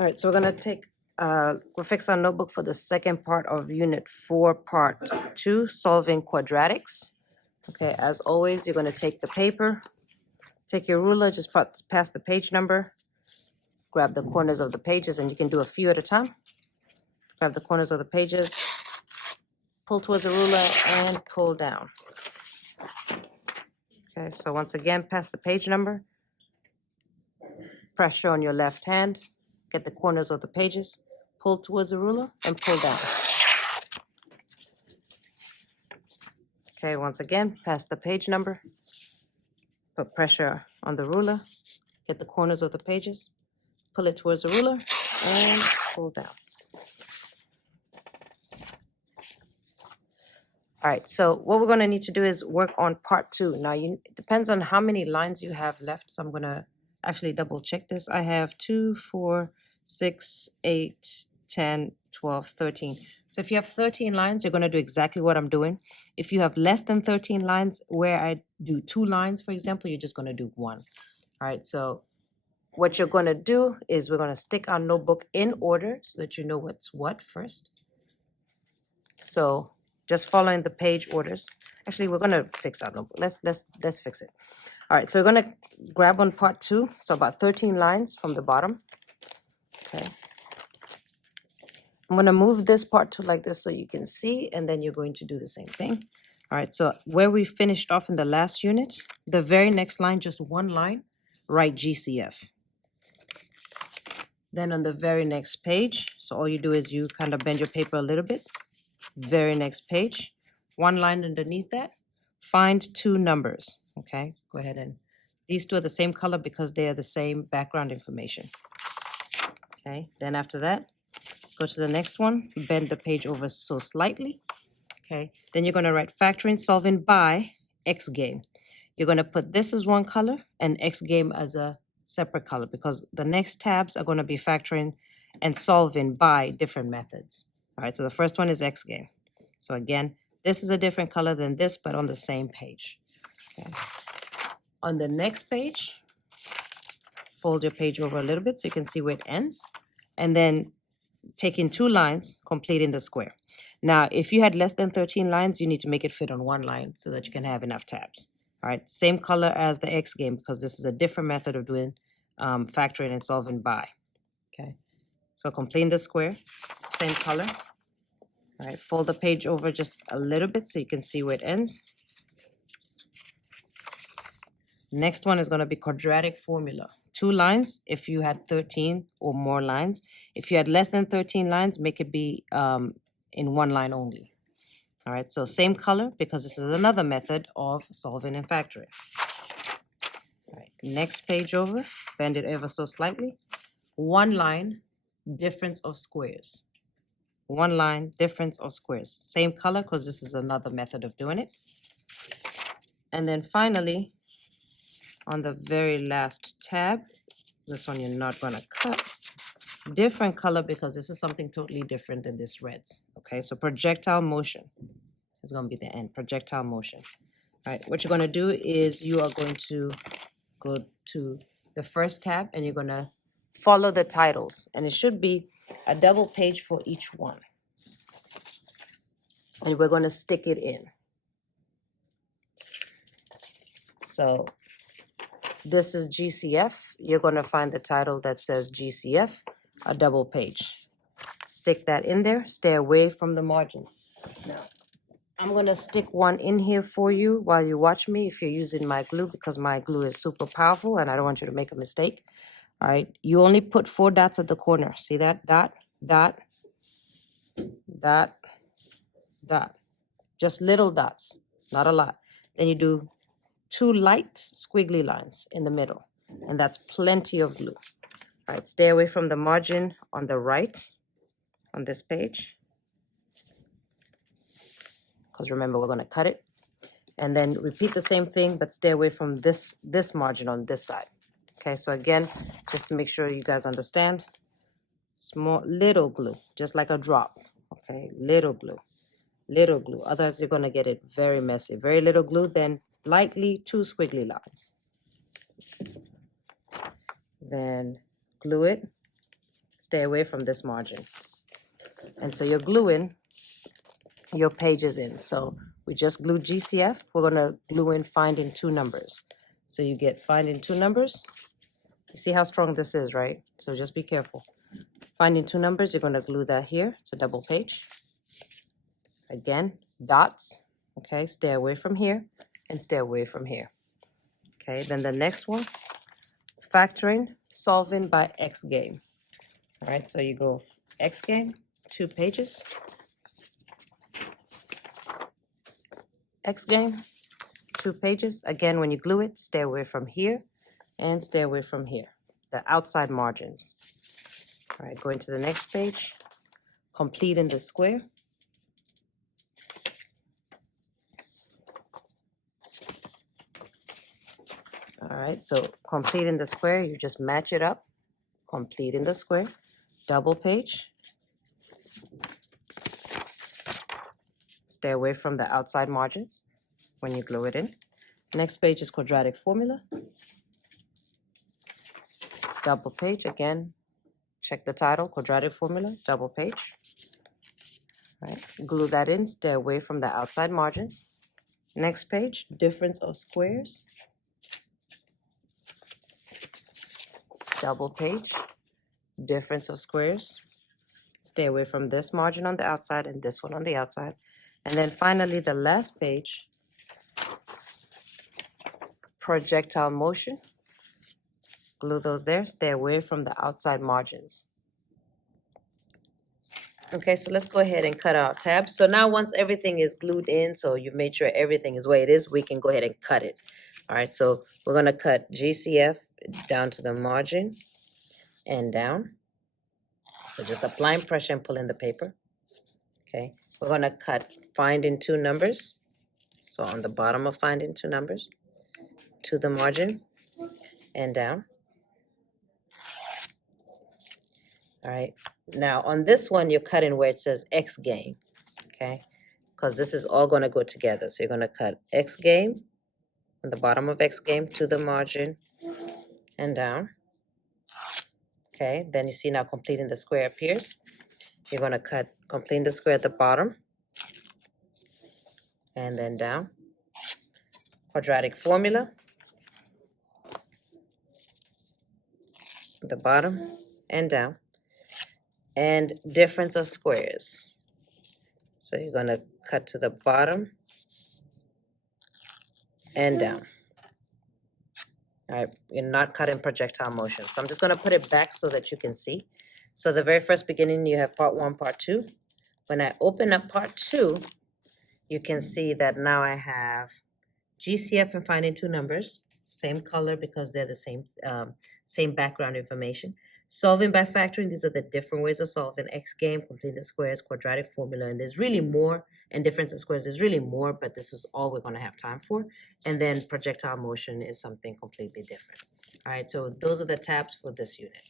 All right, so we're gonna take, we'll fix our notebook for the second part of Unit 4, Part 2, Solving Quadratics. Okay, as always, you're gonna take the paper, take your ruler, just pass the page number, grab the corners of the pages, and you can do a few at a time. Grab the corners of the pages, pull towards the ruler, and pull down. Okay, so once again, pass the page number, pressure on your left hand, get the corners of the pages, pull towards the ruler, and pull down. Okay, once again, pass the page number, put pressure on the ruler, get the corners of the pages, pull it towards the ruler, and pull down. All right, so what we're gonna need to do is work on part 2. Now, it depends on how many lines you have left, so I'm gonna actually double check this. I have 2, 4, 6, 8, 10, 12, 13. So if you have 13 lines, you're gonna do exactly what I'm doing. If you have less than 13 lines, where I do 2 lines, for example, you're just gonna do 1. All right, so what you're gonna do is we're gonna stick our notebook in order so that you know what's what first. So just following the page orders. Actually, we're gonna fix our notebook. Let's fix it. All right, so we're gonna grab on part 2. So about 13 lines from the bottom. Okay. I'm gonna move this part 2 like this so you can see, and then you're going to do the same thing. All right, so where we finished off in the last unit, the very next line, just one line, write GCF. Then on the very next page, so all you do is you kind of bend your paper a little bit. Very next page, one line underneath that, find 2 numbers. Okay, go ahead, and these 2 are the same color because they are the same background information. Okay, then after that, go to the next one, bend the page over so slightly. Okay, then you're going to write factoring solving by X game. You're going to put this as one color and X game as a separate color because the next tabs are going to be factoring and solving by different methods. All right, so the first one is X game. So again, this is a different color than this, but on the same page. Okay. On the next page, fold your page over a little bit so you can see where it ends. And then taking 2 lines, completing the square. Now, if you had less than 13 lines, you need to make it fit on one line so that you can have enough tabs. All right, same color as the X game because this is a different method of doing factoring and solving by. Okay, so completing the square, same color. All right, fold the page over just a little bit so you can see where it ends. Next one is going to be quadratic formula. 2 lines if you had 13 or more lines. If you had less than 13 lines, make it be in one line only. All right, so same color because this is another method of solving and factoring. All right, next page over, bend it ever so slightly. 1 line, difference of squares. 1 line, difference of squares. Same color because this is another method of doing it. And then finally, on the very last tab, this one you're not going to cut. Different color because this is something totally different than this reds. Okay, so projectile motion is going to be the end, projectile motion. All right, what you're going to do is you are going to go to the first tab and you're going to follow the titles. And it should be a double page for each one. And we're going to stick it in. So this is GCF. You're going to find the title that says GCF, a double page. Stick that in there. Stay away from the margins. Now, I'm going to stick one in here for you while you watch me if you're using my glue because my glue is super powerful and I don't want you to make a mistake. All right. You only put 4 dots at the corner. See that? Dot, dot, dot, dot. Just little dots, not a lot. Then you do 2 light squiggly lines in the middle, and that's plenty of glue. All right, stay away from the margin on the right on this page, because remember, we're going to cut it. And then repeat the same thing, but stay away from this margin on this side. Okay, so again, just to make sure you guys understand, small, little glue, just like a drop. Okay, little glue. Little glue, otherwise you're going to get it very messy. Very little glue, then lightly 2 squiggly lines. Then glue it, stay away from this margin. And so you're gluing your pages in. So we just glued GCF. We're going to glue in finding two numbers. So you get finding two numbers. You see how strong this is, right? So just be careful. Finding two numbers, you're going to glue that here. It's a double page. Again, dots. Okay, stay away from here and stay away from here. Okay, then the next one, factoring, solving by X game. All right, so you go X game, 2 pages. X game, 2 pages. Again, when you glue it, stay away from here and stay away from here, the outside margins. All right, going to the next page, completing the square. All right, so completing the square, you just match it up. Completing the square, double page. Stay away from the outside margins when you glue it in. Next page is quadratic formula. Double page, again, check the title, quadratic formula, double page. All right, glue that in, stay away from the outside margins. Next page, difference of squares. Double page, difference of squares. Stay away from this margin on the outside and this one on the outside. And then finally, the last page, projectile motion. Glue those there, stay away from the outside margins. Okay, so let's go ahead and cut our tabs. So now once everything is glued in, so you've made sure everything is where it is, we can go ahead and cut it. All right, so we're gonna cut GCF down to the margin and down. So just applying pressure and pulling the paper. Okay, we're gonna cut finding two numbers. So on the bottom of finding two numbers, to the margin and down. All right, now on this one, you're cutting where it says X game, okay? Because this is all gonna go together. So you're gonna cut X game on the bottom of X game to the margin and down. Okay, then you see now completing the square appears. You're gonna cut completing the square at the bottom and then down. Quadratic formula, at the bottom and down. And difference of squares. So you're gonna cut to the bottom and down. All right, you're not cutting projectile motion. So I'm just gonna put it back so that you can see. So the very first beginning, you have part 1, part 2. When I open up part 2, you can see that now I have GCF and finding two numbers, same color because they're the same background information. Solving by factoring, these are the different ways of solving. X game, completing the squares, quadratic formula, and there's really more, and difference of squares, there's really more, but this is all we're gonna have time for. And then projectile motion is something completely different. All right, so those are the tabs for this unit.